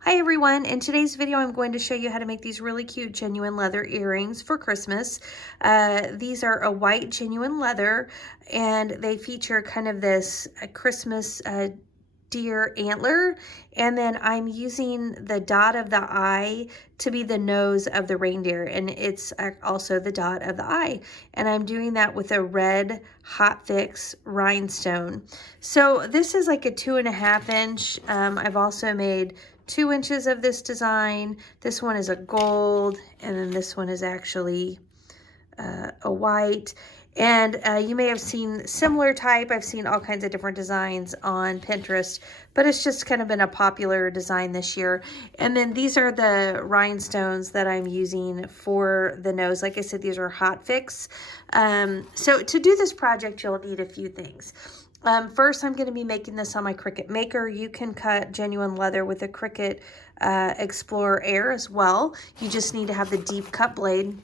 Hi everyone, in today's video I'm going to show you how to make these really cute genuine leather earrings for Christmas. These are a white genuine leather and they feature kind of this Christmas deer antler, and then I'm using the dot of the eye to be the nose of the reindeer, and it's also the dot of the eye, and I'm doing that with a red hotfix rhinestone. So this is like a 2.5 inch. I've also made 2 inches of this design. This one is a gold, and then this one is actually a white. And you may have seen similar type. I've seen all kinds of different designs on Pinterest, but it's just kind of been a popular design this year. And then these are the rhinestones that I'm using for the nose. Like I said, these are hotfix. So to do this project, you'll need a few things. First, I'm going to be making this on my Cricut Maker. You can cut genuine leather with a Cricut Explorer Air as well. You just need to have the deep cut blade.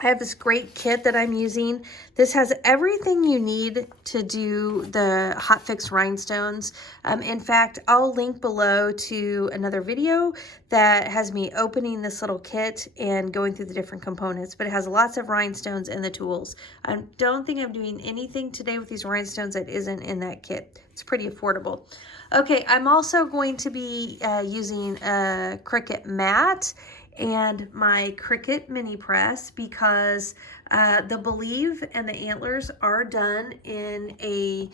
I have this great kit that I'm using. This has everything you need to do the hotfix rhinestones. In fact, I'll link below to another video that has me opening this little kit and going through the different components, but it has lots of rhinestones and the tools. I don't think I'm doing anything today with these rhinestones that isn't in that kit. It's pretty affordable. Okay, I'm also going to be using a Cricut mat and my Cricut mini press because the Believe and the antlers are done in a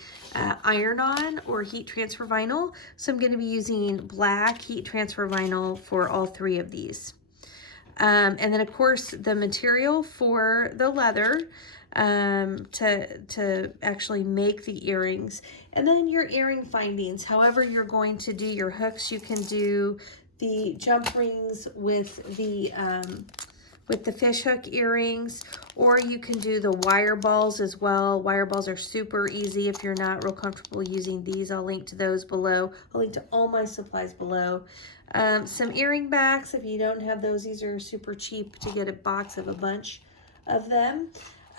iron-on or heat transfer vinyl. So I'm going to be using black heat transfer vinyl for all 3 of these. And then of course the material for the leather to actually make the earrings, and then your earring findings. However you're going to do your hooks, you can do the jump rings with the fish hook earrings, or you can do the wire balls as well. Wire balls are super easy if you're not real comfortable using these. I'll link to those below. I'll link to all my supplies below. Some earring backs, if you don't have those, these are super cheap to get a box of a bunch of them.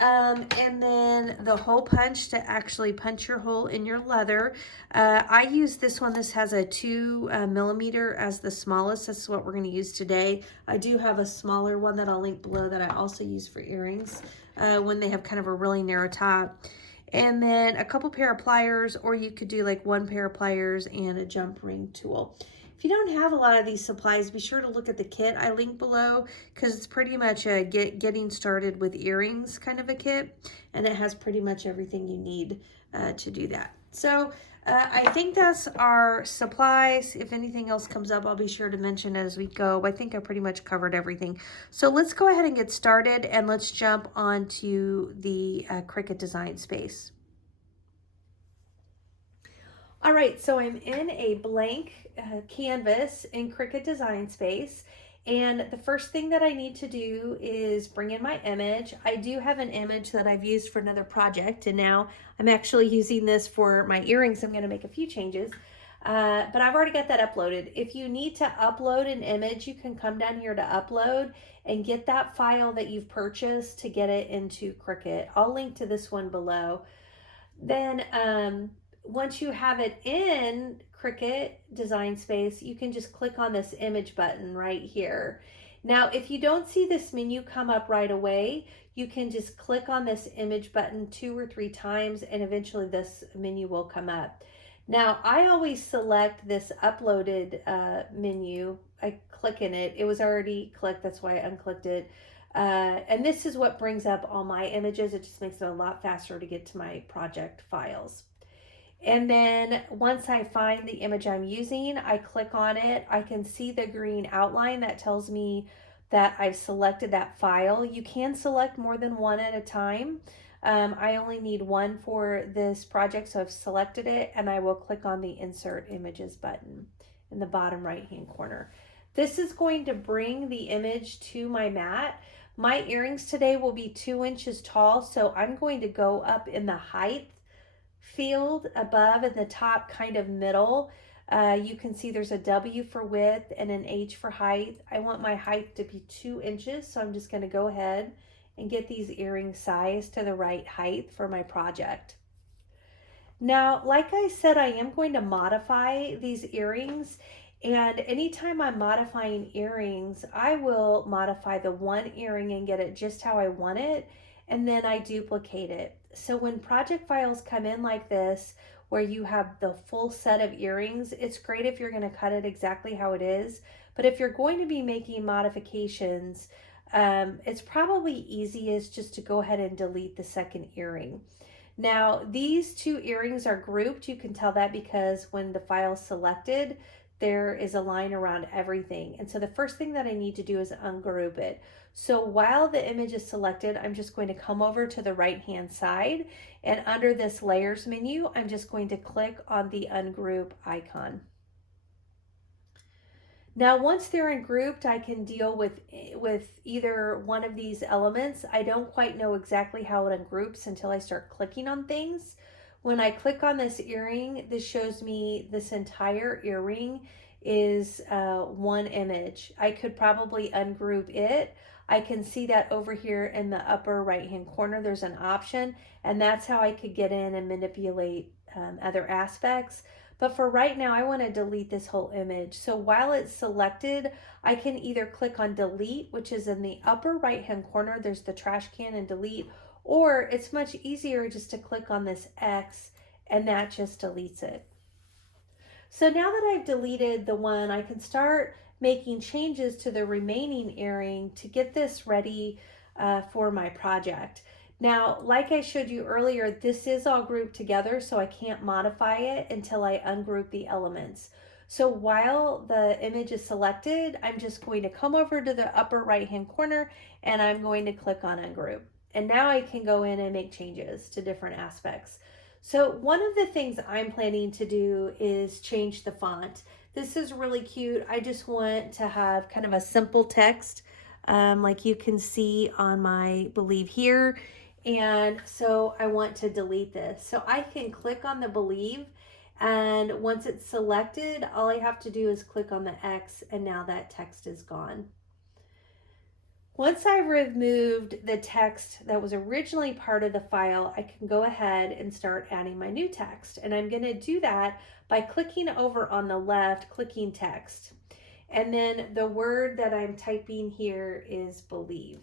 And then the hole punch to actually punch your hole in your leather. I use this one. This has a 2 millimeter as the smallest. This is what we're going to use today. I do have a smaller one that I'll link below that I also use for earrings when they have kind of a really narrow top. And then a couple pair of pliers, or you could do like 1 pair of pliers and a jump ring tool. If you don't have a lot of these supplies, be sure to look at the kit I link below, because it's pretty much a getting started with earrings kind of a kit, and it has pretty much everything you need to do that. So I think that's our supplies. If anything else comes up, I'll be sure to mention as we go. I think I pretty much covered everything. So let's go ahead and get started, and let's jump onto the Cricut design space. All right, so I'm in a blank canvas in Cricut Design Space, and the first thing that I need to do is bring in my image. I do have an image that I've used for another project, and now I'm actually using this for my earrings. I'm going to make a few changes, but I've already got that uploaded. If you need to upload an image, you can come down here to upload and get that file that you've purchased to get it into Cricut. I'll link to this one below. Then once you have it in Cricut Design Space, you can just click on this image button right here. Now, if you don't see this menu come up right away, you can just click on this image button 2 or 3 times, and eventually this menu will come up. Now, I always select this uploaded menu. I click in it. It was already clicked, that's why I unclicked it. And this is what brings up all my images. It just makes it a lot faster to get to my project files. And then once I find the image I'm using, I click on it. I can see the green outline that tells me that I've selected that file. You can select more than one at a time. I only need one for this project, so I've selected it, and I will click on the Insert Images button in the bottom right-hand corner. This is going to bring the image to my mat. My earrings today will be 2 inches tall, so I'm going to go up in the height field above in the top kind of middle. You can see there's a W for width and an H for height. I want my height to be 2 inches, so I'm just going to go ahead and get these earring size to the right height for my project. Now, like I said, I am going to modify these earrings, And anytime I'm modifying earrings, I will modify the one earring and get it just how I want it, and then I duplicate it. So when project files come in like this, where you have the full set of earrings, it's great if you're going to cut it exactly how it is. But if you're going to be making modifications, it's probably easiest just to go ahead and delete the second earring. Now, these two earrings are grouped. You can tell that because when the file is selected, there is a line around everything. And so the first thing that I need to do is ungroup it. So while the image is selected, I'm just going to come over to the right-hand side, and under this layers menu, I'm just going to click on the ungroup icon. Now, once they're grouped, I can deal with either one of these elements. I don't quite know exactly how it ungroups until I start clicking on things. When I click on this earring, this shows me this entire earring is one image. I could probably ungroup it. I can see that over here in the upper right-hand corner, there's an option, and that's how I could get in and manipulate other aspects. But for right now, I want to delete this whole image. So while it's selected, I can either click on delete, which is in the upper right-hand corner. There's the trash can and delete, or it's much easier just to click on this X and that just deletes it. So now that I've deleted the one, I can start making changes to the remaining earring to get this ready for my project. Now, like I showed you earlier, this is all grouped together, so I can't modify it until I ungroup the elements. So while the image is selected, I'm just going to come over to the upper right-hand corner and I'm going to click on ungroup. And now I can go in and make changes to different aspects. So one of the things I'm planning to do is change the font. This is really cute. I just want to have kind of a simple text like you can see on my Believe here. And so I want to delete this. So I can click on the Believe, and once it's selected, all I have to do is click on the X, and now that text is gone. Once I've removed the text that was originally part of the file, I can go ahead and start adding my new text. And I'm going to do that by clicking over on the left, clicking text. And then the word that I'm typing here is believe.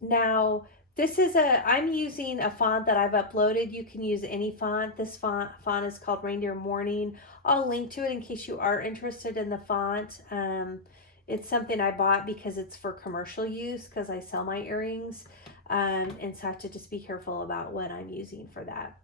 Now, I'm using a font that I've uploaded. You can use any font. This font is called Reindeer Morning. I'll link to it in case you are interested in the font. It's something I bought because it's for commercial use because I sell my earrings. And so I have to just be careful about what I'm using for that.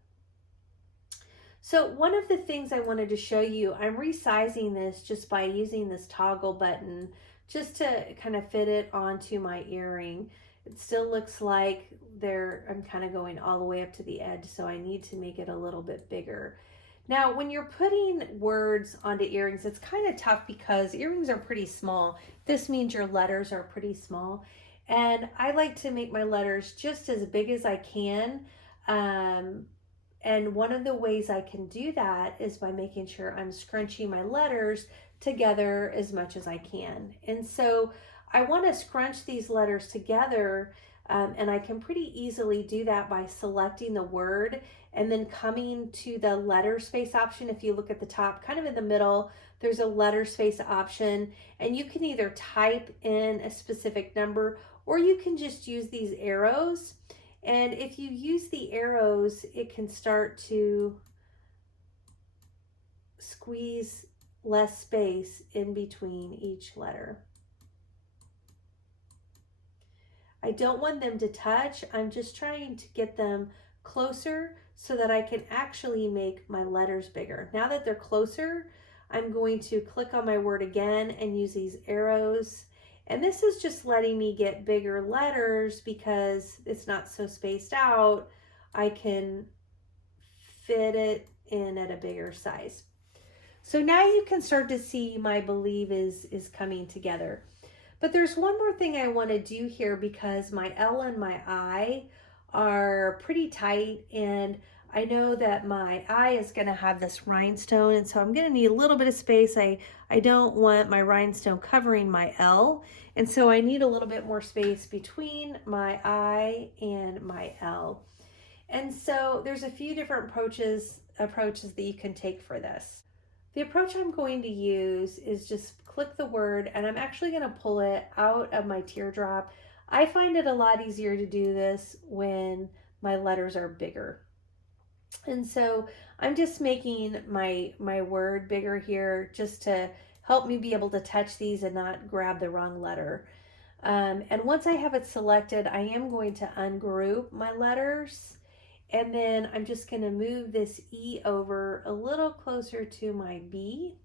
So one of the things I wanted to show you, I'm resizing this just by using this toggle button just to kind of fit it onto my earring. It still looks like I'm kind of going all the way up to the edge, so I need to make it a little bit bigger. Now, when you're putting words onto earrings, it's kind of tough because earrings are pretty small. This means your letters are pretty small. And I like to make my letters just as big as I can. And one of the ways I can do that is by making sure I'm scrunching my letters together as much as I can. And so I want to scrunch these letters together, and I can pretty easily do that by selecting the word and then coming to the letter space option. If you look at the top, kind of in the middle, there's a letter space option, and you can either type in a specific number or you can just use these arrows. And if you use the arrows, it can start to squeeze less space in between each letter. I don't want them to touch. I'm just trying to get them closer so that I can actually make my letters bigger. Now that they're closer, I'm going to click on my word again and use these arrows. And this is just letting me get bigger letters because it's not so spaced out. I can fit it in at a bigger size. So now you can start to see my believe is coming together. But there's one more thing I want to do here because my L and my I are pretty tight, and I know that my I is going to have this rhinestone, and so I'm going to need a little bit of space. I don't want my rhinestone covering my L, and so I need a little bit more space between my I and my L. And so there's a few different approaches that you can take for this. The approach I'm going to use is just click the word, and I'm actually going to pull it out of my teardrop. I find it a lot easier to do this when my letters are bigger. And so I'm just making my word bigger here just to help me be able to touch these and not grab the wrong letter. And once I have it selected, I am going to ungroup my letters. And then I'm just going to move this E over a little closer to my B.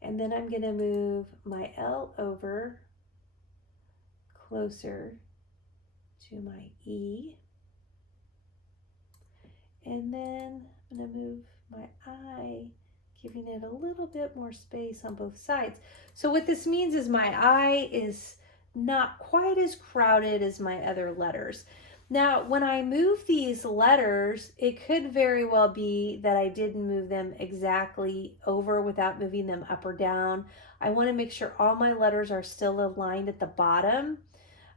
And then I'm going to move my L over closer to my E. And then I'm going to move my I, giving it a little bit more space on both sides. So what this means is my I is not quite as crowded as my other letters. Now, when I move these letters, it could very well be that I didn't move them exactly over without moving them up or down. I want to make sure all my letters are still aligned at the bottom.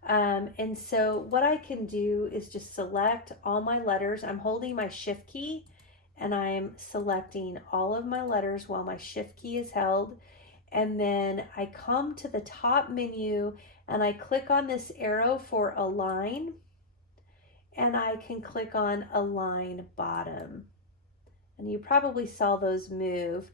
And so what I can do is just select all my letters. I'm holding my shift key and I'm selecting all of my letters while my shift key is held. And then I come to the top menu and I click on this arrow for align, and I can click on align bottom. And you probably saw those move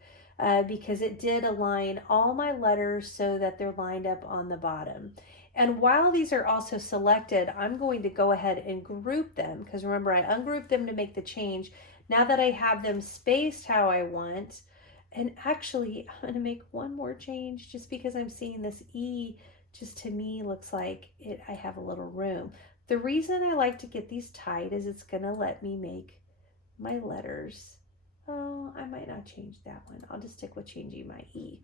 because it did align all my letters so that they're lined up on the bottom. And while these are also selected, I'm going to go ahead and group them, because remember, I ungrouped them to make the change. Now that I have them spaced how I want, and actually I'm going to make one more change just because I'm seeing this E just to me looks like I have a little room. The reason I like to get these tight is it's going to let me make my letters. Oh, I might not change that one. I'll just stick with changing my E.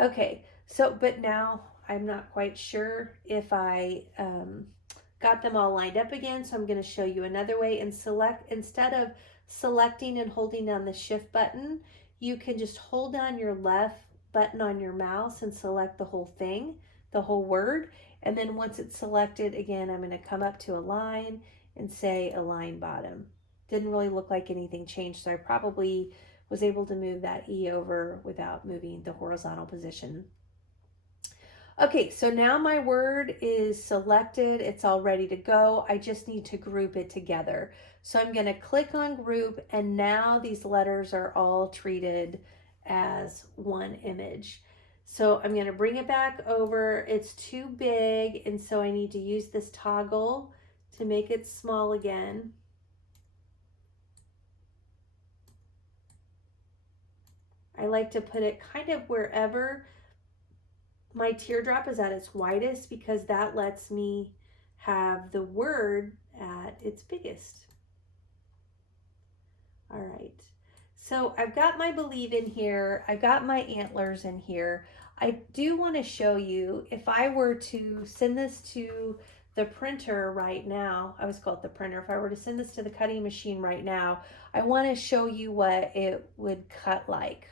Okay, so, but now I'm not quite sure if I got them all lined up again, so I'm going to show you another way. And instead of selecting and holding down the shift button, you can just hold down your left button on your mouse and select the whole thing, the whole word. And then once it's selected, again, I'm going to come up to align and say align bottom. Didn't really look like anything changed, so I probably was able to move that E over without moving the horizontal position. Okay, so now my word is selected. It's all ready to go. I just need to group it together. So I'm going to click on group, and now these letters are all treated as one image. So I'm going to bring it back over. It's too big, and so I need to use this toggle to make it small again. I like to put it kind of wherever my teardrop is at its widest, because that lets me have the word at its biggest. All right, so I've got my believe in here. I've got my antlers in here. I do want to show you, if I were to send this to the printer right now, I always call it the printer. If I were to send this to the cutting machine right now, I want to show you what it would cut like.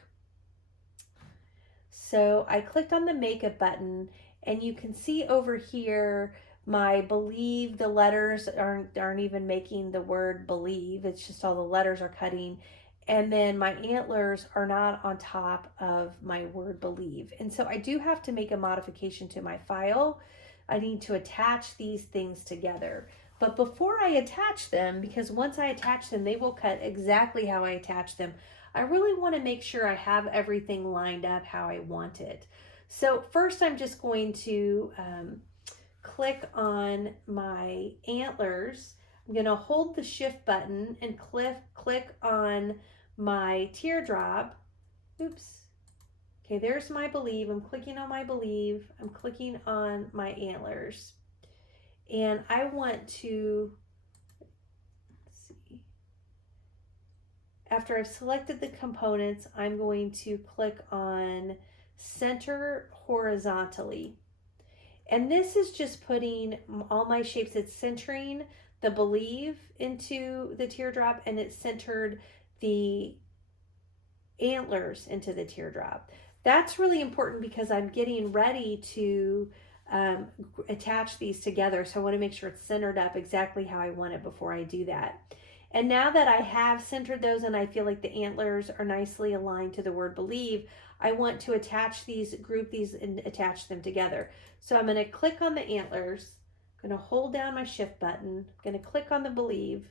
So I clicked on the makeup button, and you can see over here my believe, the letters aren't even making the word believe. It's just all the letters are cutting. And then my antlers are not on top of my word believe. And so I do have to make a modification to my file. I need to attach these things together. But before I attach them, because once I attach them, they will cut exactly how I attach them, I really want to make sure I have everything lined up how I want it. So first I'm just going to click on my antlers. I'm going to hold the shift button and click on my teardrop. Oops. Okay, there's my believe. I'm clicking on my believe. I'm clicking on my antlers. And I want to, let's see. After I've selected the components, I'm going to click on center horizontally. And this is just putting all my shapes. It's centering the believe into the teardrop, and it's centered the antlers into the teardrop. That's really important because I'm getting ready to attach these together. So I want to make sure it's centered up exactly how I want it before I do that. And now that I have centered those and I feel like the antlers are nicely aligned to the word believe, I want to attach these, group these and attach them together. So I'm going to click on the antlers, I'm going to hold down my shift button, I'm going to click on the believe,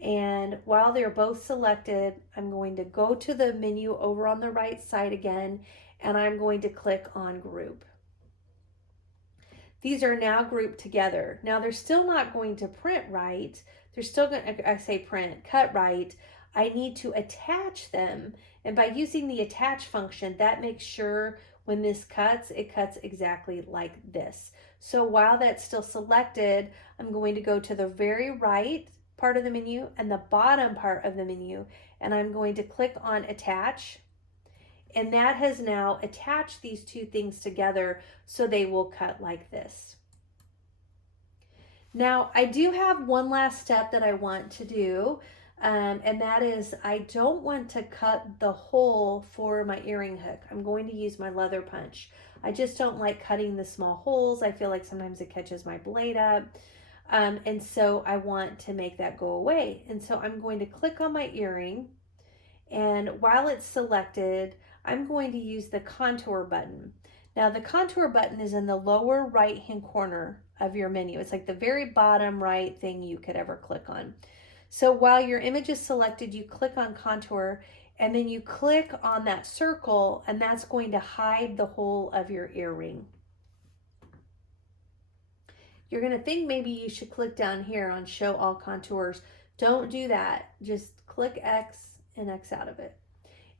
and while they're both selected, I'm going to go to the menu over on the right side again, and I'm going to click on group. These are now grouped together. Now they're still not going to print right. They're still going to, I say print, cut right. I need to attach them. And by using the attach function, that makes sure when this cuts, it cuts exactly like this. So while that's still selected, I'm going to go to the very right part of the menu and the bottom part of the menu, and I'm going to click on attach. And that has now attached these two things together so they will cut like this. Now, I do have one last step that I want to do, and that is I don't want to cut the hole for my earring hook. I'm going to use my leather punch. I just don't like cutting the small holes. I feel like sometimes it catches my blade up. And so I want to make that go away. And so I'm going to click on my earring, and while it's selected, I'm going to use the contour button. Now the contour button is in the lower right hand corner of your menu. It's like the very bottom right thing you could ever click on. So while your image is selected, you click on contour, and then you click on that circle, and that's going to hide the whole of your earring. You're going to think maybe you should click down here on show all contours. Don't do that. Just click X and X out of it.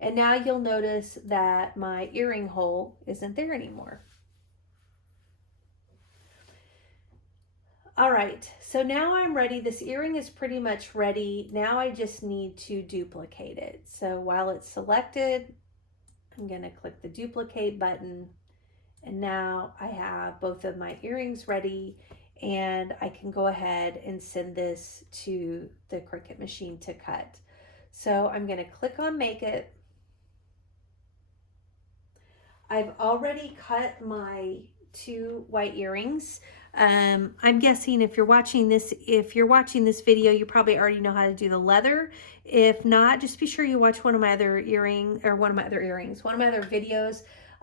And now you'll notice that my earring hole isn't there anymore. All right, so now I'm ready. This earring is pretty much ready. Now I just need to duplicate it. So while it's selected, I'm going to click the duplicate button. And now I have both of my earrings ready, and I can go ahead and send this to the Cricut machine to cut. So I'm going to click on make it. I've already cut my 2 white earrings. I'm guessing if you're watching this video, you probably already know how to do the leather. If not, just be sure you watch one of my other videos.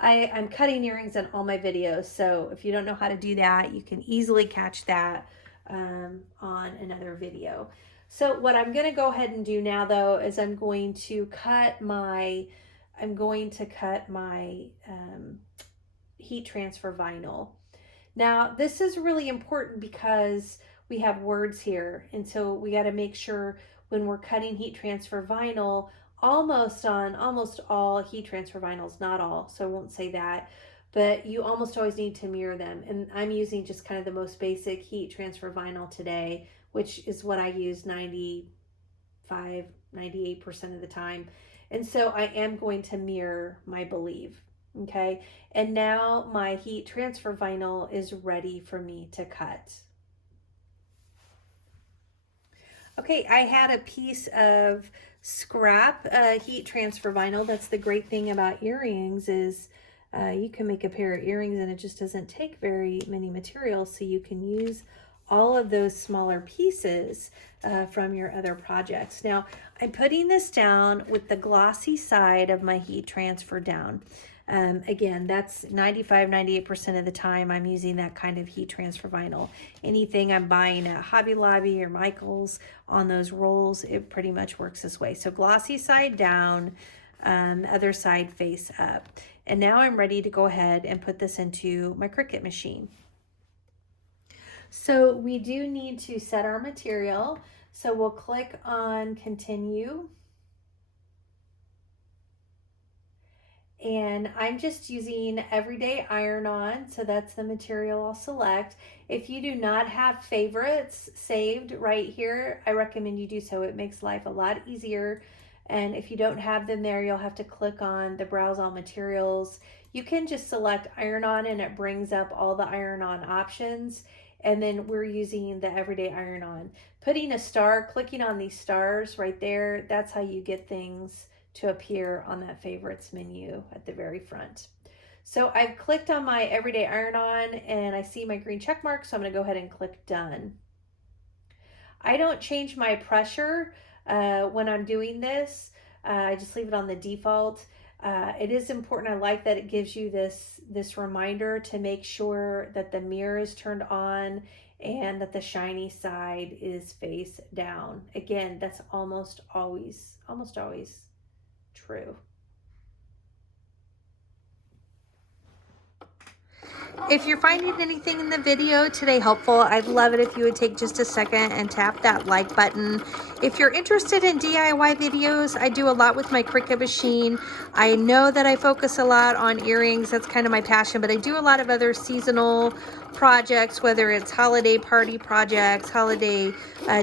I'm cutting earrings in all my videos, so if you don't know how to do that, you can easily catch that on another video. So what I'm going to go ahead and do now, though, is I'm going to cut my heat transfer vinyl. Now, this is really important because we have words here, and so we got to make sure when we're cutting heat transfer vinyl, almost all heat transfer vinyls, not all, so I won't say that, but you almost always need to mirror them. And I'm using just kind of the most basic heat transfer vinyl today, which is what I use 98% of the time. And so I am going to mirror my believe. Okay, and now my heat transfer vinyl is ready for me to cut. Okay, I had a piece of scrap heat transfer vinyl. That's the great thing about earrings is you can make a pair of earrings and it just doesn't take very many materials, so you can use all of those smaller pieces from your other projects. Now, I'm putting this down with the glossy side of my heat transfer down. Again, that's 98% of the time I'm using that kind of heat transfer vinyl. Anything I'm buying at Hobby Lobby or Michael's on those rolls, it pretty much works this way. So glossy side down, other side face up. And now I'm ready to go ahead and put this into my Cricut machine. So we do need to set our material. So we'll click on continue. And I'm just using everyday iron-on, so that's the material I'll select. If you do not have favorites saved right here, I recommend you do so. It makes life a lot easier. And if you don't have them there, you'll have to click on the browse all materials. You can just select iron-on and it brings up all the iron-on options. And then we're using the everyday iron-on. Putting a star, clicking on these stars right there, that's how you get things to appear on that favorites menu at the very front. So I've clicked on my everyday iron-on and I see my green check mark, so I'm gonna go ahead and click done. I don't change my pressure when I'm doing this. I just leave it on the default. It is important. I like that it gives you this reminder to make sure that the mirror is turned on and that the shiny side is face down. Again, that's almost always true. If you're finding anything in the video today helpful, I'd love it if you would take just a second and tap that like button. If you're interested in DIY videos, I do a lot with my Cricut machine. I know that I focus a lot on earrings. That's kind of my passion, but I do a lot of other seasonal projects, whether it's holiday party projects, holiday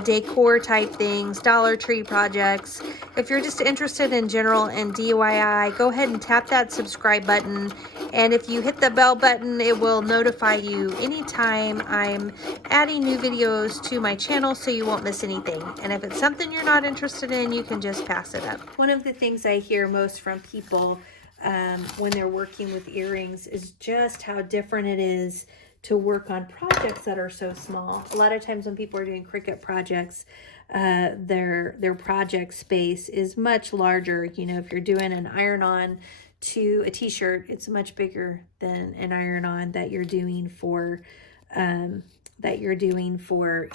decor type things, Dollar Tree projects. If you're just interested in general and DIY, go ahead and tap that subscribe button. And if you hit the bell button, it will notify you anytime I'm adding new videos to my channel so you won't miss anything. And if it's something you're not interested in, you can just pass it up. One of the things I hear most from people when they're working with earrings is just how different it is to work on projects that are so small. A lot of times when people are doing Cricut projects, their project space is much larger. You know, if you're doing an iron-on to a t-shirt, it's much bigger than an iron-on that you're doing for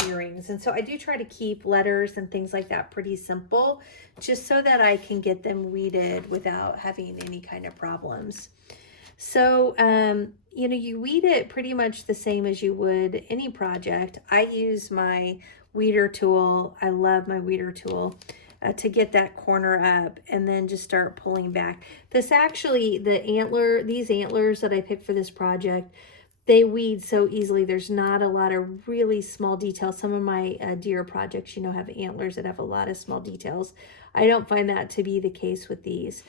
earrings. And so I do try to keep letters and things like that pretty simple, just so that I can get them weeded without having any kind of problems. So, you know, you weed it pretty much the same as you would any project. I use my weeder tool. I love my weeder tool to get that corner up and then just start pulling back. This actually, these antlers that I picked for this project, they weed so easily. There's not a lot of really small details. Some of my deer projects, you know, have antlers that have a lot of small details. I don't find that to be the case with these.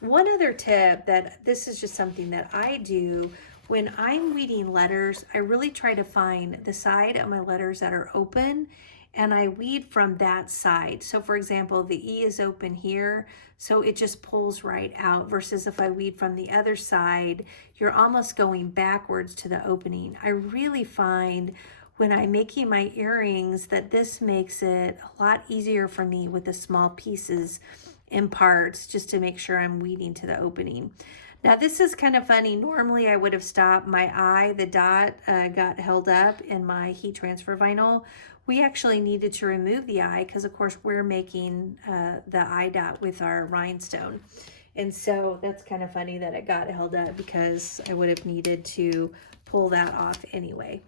One other tip, that this is just something that I do when I'm weeding letters, I really try to find the side of my letters that are open, and I weed from that side. So for example, the E is open here, so it just pulls right out, versus if I weed from the other side, you're almost going backwards to the opening. I really find when I'm making my earrings that this makes it a lot easier for me with the small pieces and parts, just to make sure I'm weeding to the opening. Now this is kind of funny. Normally I would have stopped. My eye, the dot got held up in my heat transfer vinyl. We actually needed to remove the eye because of course we're making the eye dot with our rhinestone. And so that's kind of funny that it got held up, because I would have needed to pull that off anyway.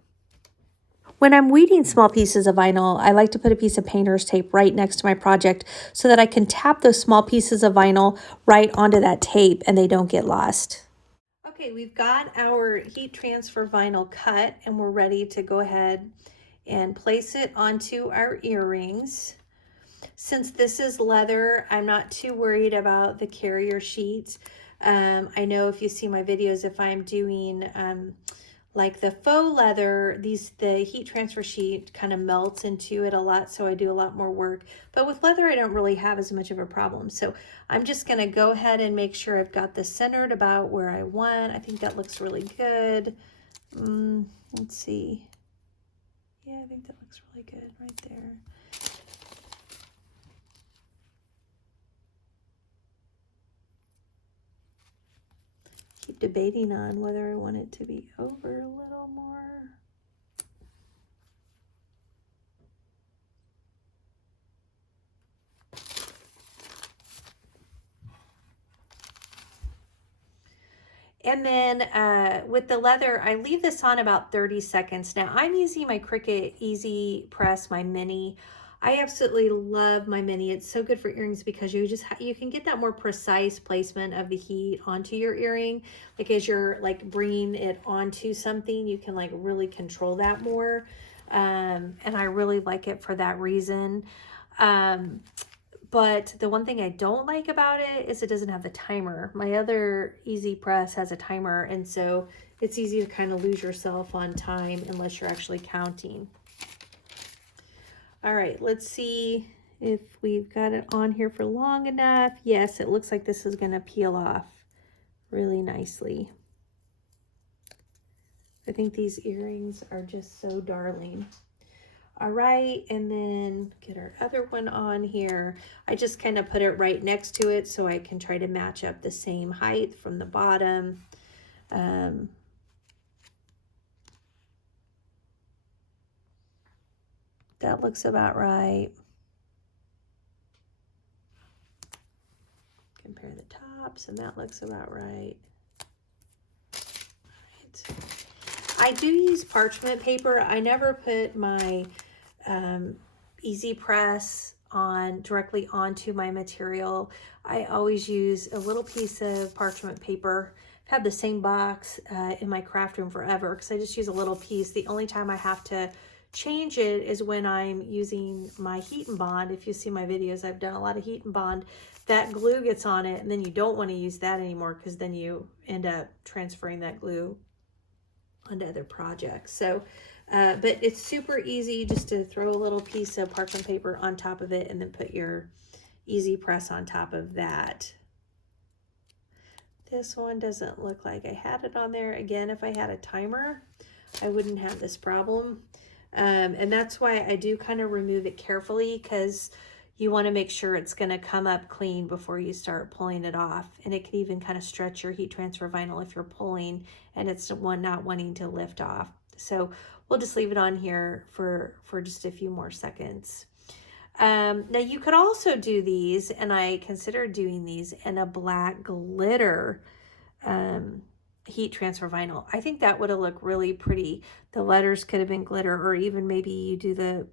When I'm weeding small pieces of vinyl, I like to put a piece of painter's tape right next to my project so that I can tap those small pieces of vinyl right onto that tape and they don't get lost. Okay, we've got our heat transfer vinyl cut and we're ready to go ahead and place it onto our earrings. Since this is leather, I'm not too worried about the carrier sheet. I know if you see my videos, if I'm doing like the faux leather, the heat transfer sheet kind of melts into it a lot, so I do a lot more work. But with leather, I don't really have as much of a problem. So I'm just going to go ahead and make sure I've got this centered about where I want. I think that looks really good. Let's see. Yeah, I think that looks really good right there. Keep debating on whether I want it to be over a little more. And then with the leather, I leave this on about 30 seconds. Now I'm using my Cricut Easy Press, my mini. I absolutely love my mini. It's so good for earrings because you can get that more precise placement of the heat onto your earring. Like as you're like bringing it onto something, you can like really control that more. And I really like it for that reason. But the one thing I don't like about it is it doesn't have the timer. My other Easy Press has a timer, and so it's easy to kind of lose yourself on time unless you're actually counting. All right, let's see if we've got it on here for long enough. Yes, it looks like this is going to peel off really nicely. I think these earrings are just so darling. All right, and then get our other one on here. I just kind of put it right next to it so I can try to match up the same height from the bottom. That looks about right. Compare the tops, and that looks about right. I do use parchment paper. I never put my Easy Press on directly onto my material. I always use a little piece of parchment paper. I've had the same box in my craft room forever because I just use a little piece. The only time I have to change it is when I'm using my heat and bond. If you see my videos, I've done a lot of heat and bond. That glue gets on it, and then you don't want to use that anymore because then you end up transferring that glue onto other projects. So but it's super easy just to throw a little piece of parchment paper on top of it and then put your Easy Press on top of that. This one doesn't look like I had it on there. Again, if I had a timer, I wouldn't have this problem. And that's why I do kind of remove it carefully, because you want to make sure it's going to come up clean before you start pulling it off. And it can even kind of stretch your heat transfer vinyl if you're pulling and it's not wanting to lift off. So we'll just leave it on here for just a few more seconds. Now you could also do these, and I considered doing these in a black glitter heat transfer vinyl. I think that would have looked really pretty. The letters could have been glitter, or even maybe you do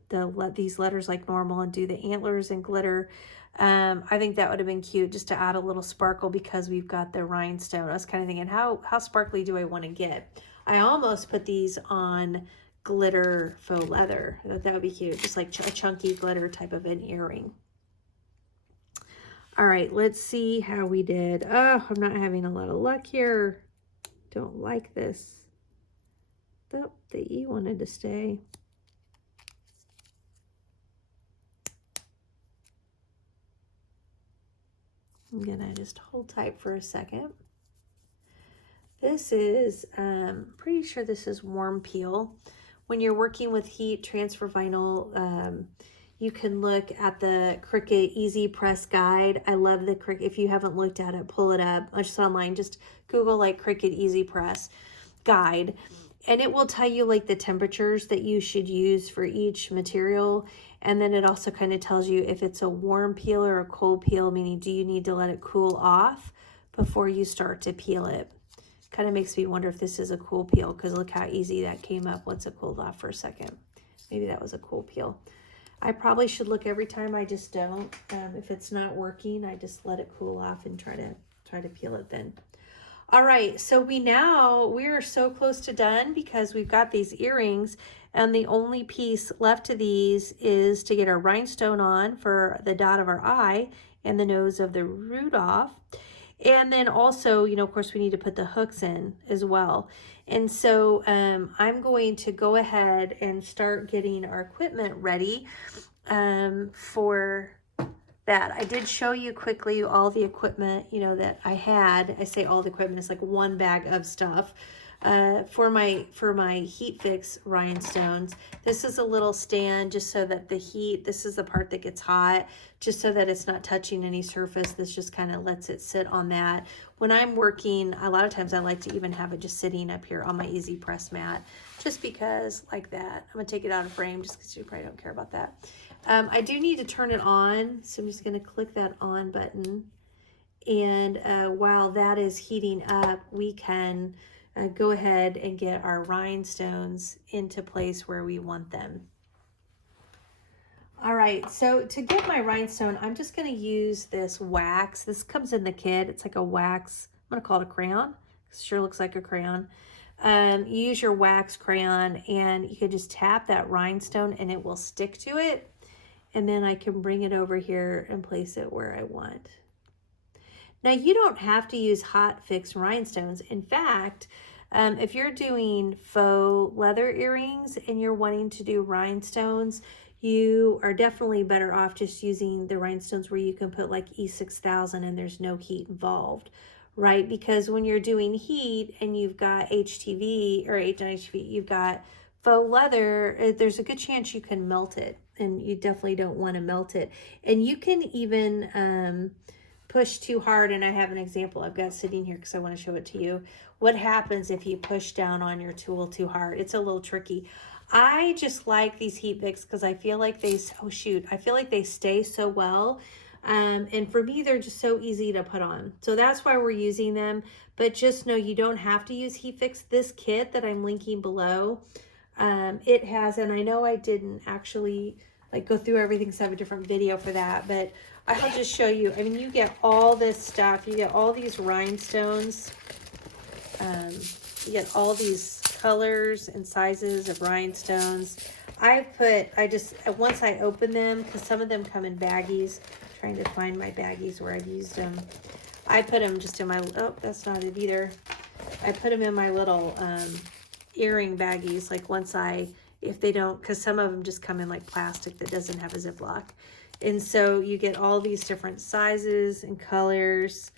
these letters like normal and do the antlers in glitter. I think that would have been cute just to add a little sparkle, because we've got the rhinestone. I was kind of thinking, how sparkly do I want to get? I almost put these on glitter faux leather. I thought that would be cute, just like a chunky glitter type of an earring. All right, let's see how we did. Oh, I'm not having a lot of luck here. Don't like this. Oh, the E wanted to stay. I'm gonna just hold tight for a second. This is, pretty sure this is warm peel. When you're working with heat transfer vinyl, you can look at the Cricut Easy Press guide. I love the Cricut. If you haven't looked at it, pull it up. Just online, just Google like Cricut Easy Press guide, and it will tell you like the temperatures that you should use for each material. And then it also kind of tells you if it's a warm peel or a cold peel, meaning do you need to let it cool off before you start to peel it. Kind of makes me wonder if this is a cool peel, because look how easy that came up once it cooled off for a second. Maybe that was a cool peel. I probably should look every time. I just don't. If it's not working, I just let it cool off and try to peel it then. All right, so we are so close to done, because we've got these earrings, and the only piece left to these is to get our rhinestone on for the dot of our eye and the nose of the Rudolph. And then also, of course, we need to put the hooks in as well. And so I'm going to go ahead and start getting our equipment ready for that. I did show you quickly all the equipment, that I had. I say all the equipment, it's like one bag of stuff. For my heat fix rhinestones, this is a little stand just so that this is the part that gets hot, just so that it's not touching any surface. This just kind of lets it sit on that. When I'm working, a lot of times I like to even have it just sitting up here on my Easy Press mat, just because like that. I'm gonna take it out of frame just because you probably don't care about that. I do need to turn it on, so I'm just gonna click that on button. And while that is heating up, we can go ahead and get our rhinestones into place where we want them. All right, so to get my rhinestone, I'm just going to use this wax. This comes in the kit. It's like a wax. I'm going to call it a crayon. It sure looks like a crayon. You use your wax crayon, and you can just tap that rhinestone and it will stick to it. And then I can bring it over here and place it where I want. Now, you don't have to use hotfix rhinestones. In fact, if you're doing faux leather earrings and you're wanting to do rhinestones, you are definitely better off just using the rhinestones where you can put like E6000 and there's no heat involved. right? Because when you're doing heat and you've got HTV or HTV, you've got faux leather, there's a good chance you can melt it, and you definitely don't want to melt it. And you can even push too hard, and I have an example I've got sitting here because I want to show it to you. What happens if you push down on your tool too hard? It's a little tricky. I just like these heat picks because I feel like they, oh shoot, I feel like they stay so well. And for me, they're just so easy to put on. So that's why we're using them. But just know you don't have to use heat fix. This kit that I'm linking below, it has, and I know I didn't actually like go through everything because I have a different video for that, but I'll just show you. I mean, you get all this stuff. You get all these rhinestones. You get all these colors and sizes of rhinestones. Once I open them, because some of them come in baggies, I'm trying to find my baggies where I've used them. I put them just in my, oh, that's not it either. I put them in my little earring baggies, like if they don't, because some of them just come in like plastic that doesn't have a Ziploc. And so you get all these different sizes and colors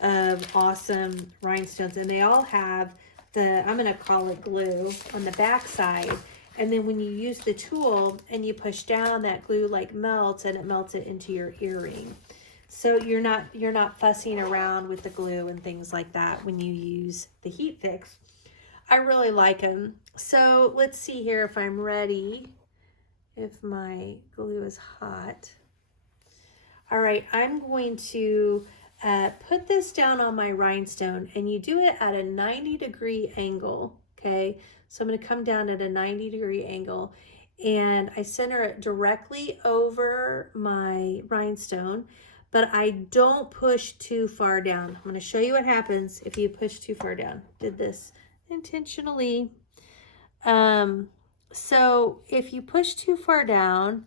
of awesome rhinestones, and they all have I'm going to call it glue on the back side. And then when you use the tool and you push down, that glue like melts, and it melts it into your earring. So you're not fussing around with the glue and things like that when you use the heat fix. I really like them. So let's see here if I'm ready, if my glue is hot. All right, I'm going to put this down on my rhinestone, and you do it at a 90-degree angle, okay? So I'm going to come down at a 90-degree angle, and I center it directly over my rhinestone, but I don't push too far down. I'm going to show you what happens if you push too far down. Did this intentionally. So if you push too far down,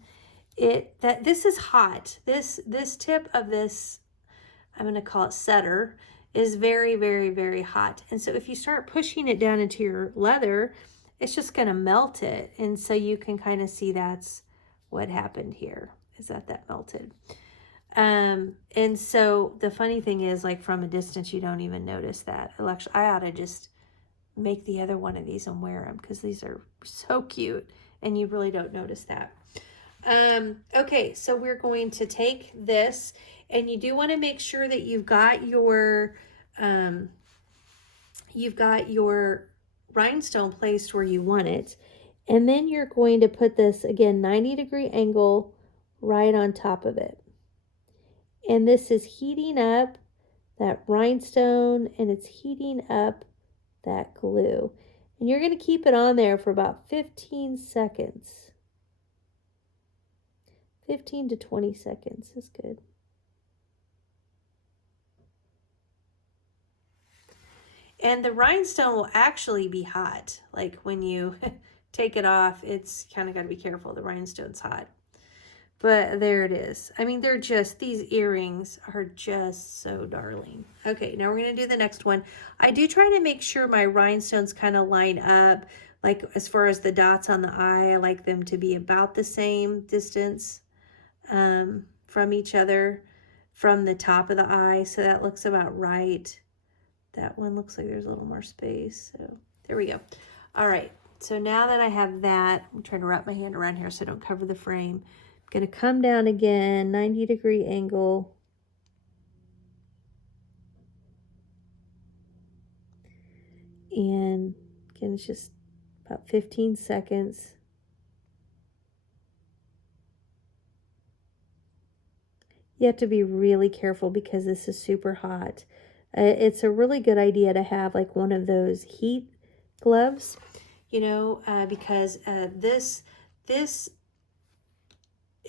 this is hot. This tip of this, I'm going to call it setter, is very, very, very hot. And so if you start pushing it down into your leather, it's just going to melt it. And so you can kind of see that's what happened here, is that melted. And so the funny thing is, like from a distance, you don't even notice that. Actually, I ought to just make the other one of these and wear them because these are so cute and you really don't notice that. Okay, so we're going to take this, and you do want to make sure that you've got your rhinestone placed where you want it. And then you're going to put this, again, 90-degree angle right on top of it. And this is heating up that rhinestone, and it's heating up that glue. And you're going to keep it on there for about 15 seconds. 15 to 20 seconds is good. And the rhinestone will actually be hot. Like when you take it off, it's kind of got to be careful. The rhinestone's hot. But there it is. I mean, these earrings are just so darling. Okay, now we're going to do the next one. I do try to make sure my rhinestones kind of line up. Like as far as the dots on the eye, I like them to be about the same distance from each other from the top of the eye. So that looks about right. That one looks like there's a little more space. So there we go. All right. So now that I have that, I'm trying to wrap my hand around here so I don't cover the frame. I'm going to come down again, 90-degree angle. And again, it's just about 15 seconds. You have to be really careful because this is super hot. It's a really good idea to have like one of those heat gloves, you know, because this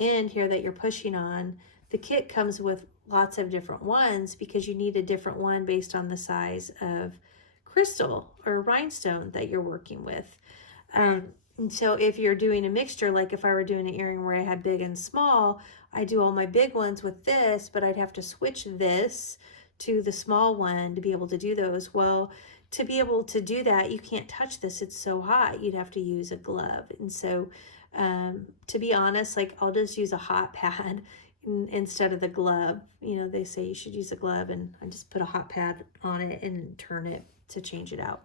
end here that you're pushing on, the kit comes with lots of different ones because you need a different one based on the size of crystal or rhinestone that you're working with. And so if you're doing a mixture, like if I were doing an earring where I had big and small, I do all my big ones with this, but I'd have to switch this to the small one to be able to do those. Well, to be able to do that, you can't touch this. It's so hot. You'd have to use a glove. And so to be honest, like I'll just use a hot pad, instead of the glove. You know, they say you should use a glove, and I just put a hot pad on it and turn it to change it out.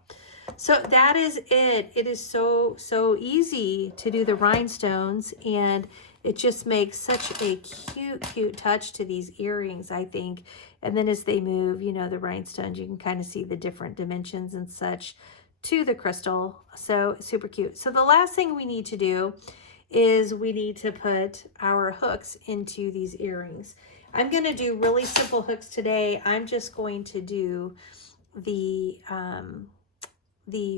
So that is it. It is so easy to do the rhinestones, and it just makes such a cute touch to these earrings, I think. And then as they move, you know, the rhinestones, you can kind of see the different dimensions and such to the crystal. So super cute. So the last thing we need to do is we need to put our hooks into these earrings. I'm going to do really simple hooks today. I'm just going to do the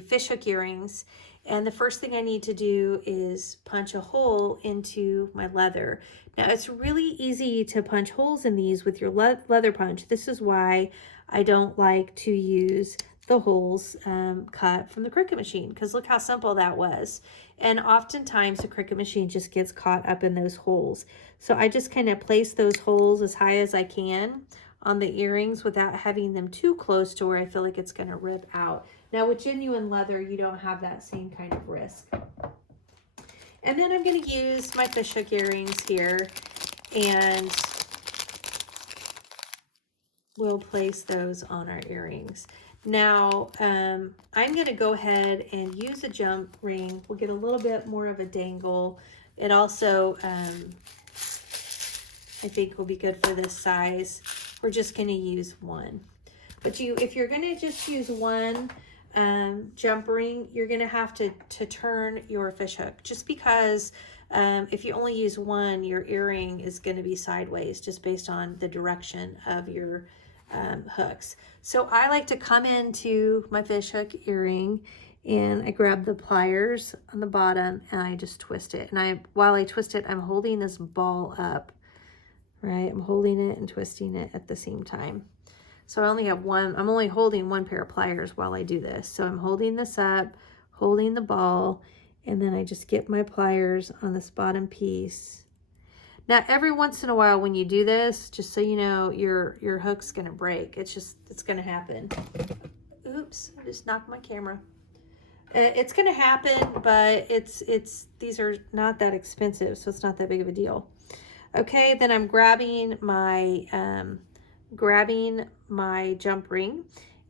fishhook earrings. And the first thing I need to do is punch a hole into my leather. Now, it's really easy to punch holes in these with your leather punch. This is why I don't like to use the holes cut from the Cricut machine, because look how simple that was. And oftentimes the Cricut machine just gets caught up in those holes. So I just kind of place those holes as high as I can on the earrings without having them too close to where I feel like it's going to rip out. Now with genuine leather, you don't have that same kind of risk. And then I'm going to use my fishhook earrings here, and we'll place those on our earrings. Now, I'm going to go ahead and use a jump ring. We'll get a little bit more of a dangle. It also, I think, will be good for this size. We're just going to use one. But if you're going to just use one jump ring, you're going to have to turn your fishhook, just because if you only use one, your earring is going to be sideways just based on the direction of your hooks. So I like to come into my fishhook earring, and I grab the pliers on the bottom and I just twist it. And while I twist it, I'm holding this ball up, right? I'm holding it and twisting it at the same time. So I only have one, I'm only holding one pair of pliers while I do this. So I'm holding this up, holding the ball, and then I just get my pliers on this bottom piece. Now, every once in a while when you do this, just so you know, your hook's gonna break. It's gonna happen. Oops, I just knocked my camera. It's gonna happen, but these are not that expensive, so it's not that big of a deal. Okay, then I'm grabbing my jump ring,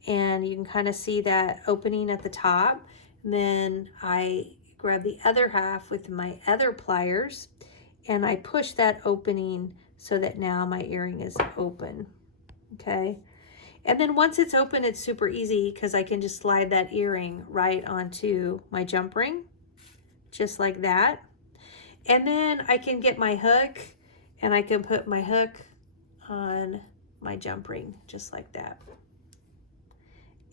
and you can kind of see that opening at the top. And then I grab the other half with my other pliers, and I push that opening so that now my earring is open. Okay, and then once it's open, it's super easy because I can just slide that earring right onto my jump ring, just like that. And then I can get my hook, and I can put my hook on my jump ring, just like that.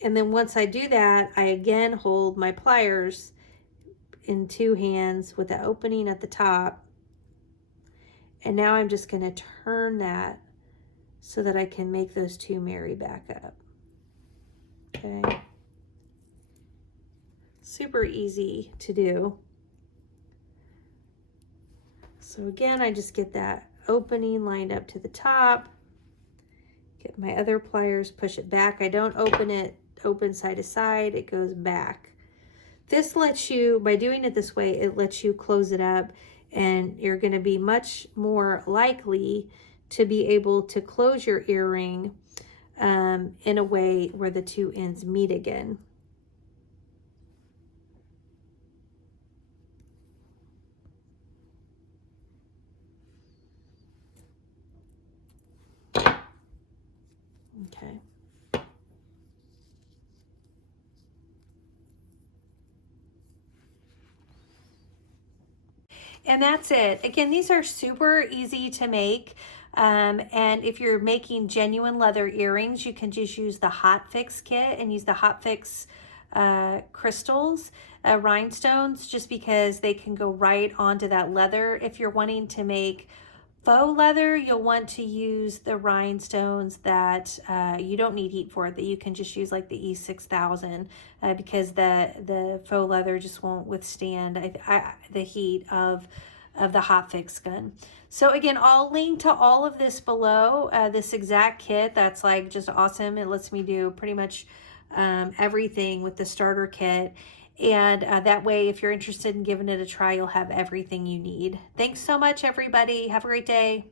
And then once I do that, I again hold my pliers in two hands with the opening at the top. And now I'm just going to turn that so that I can make those two marry back up. Okay. Super easy to do. So again, I just get that opening lined up to the top. Get my other pliers, push it back. I don't open side to side, it goes back. This lets you, by doing it this way, it lets you close it up, and you're going to be much more likely to be able to close your earring in a way where the two ends meet again. Okay. And that's it. Again, these are super easy to make. And if you're making genuine leather earrings, you can just use the hotfix kit and use the hotfix crystals, rhinestones, just because they can go right onto that leather. If you're wanting to make faux leather, you'll want to use the rhinestones that you don't need heat for, that you can just use like the E6000 because the faux leather just won't withstand the heat of the hotfix gun. So again, I'll link to all of this below, this exact kit that's like just awesome. It lets me do pretty much everything with the starter kit. And that way, if you're interested in giving it a try, you'll have everything you need. Thanks so much, everybody. Have a great day.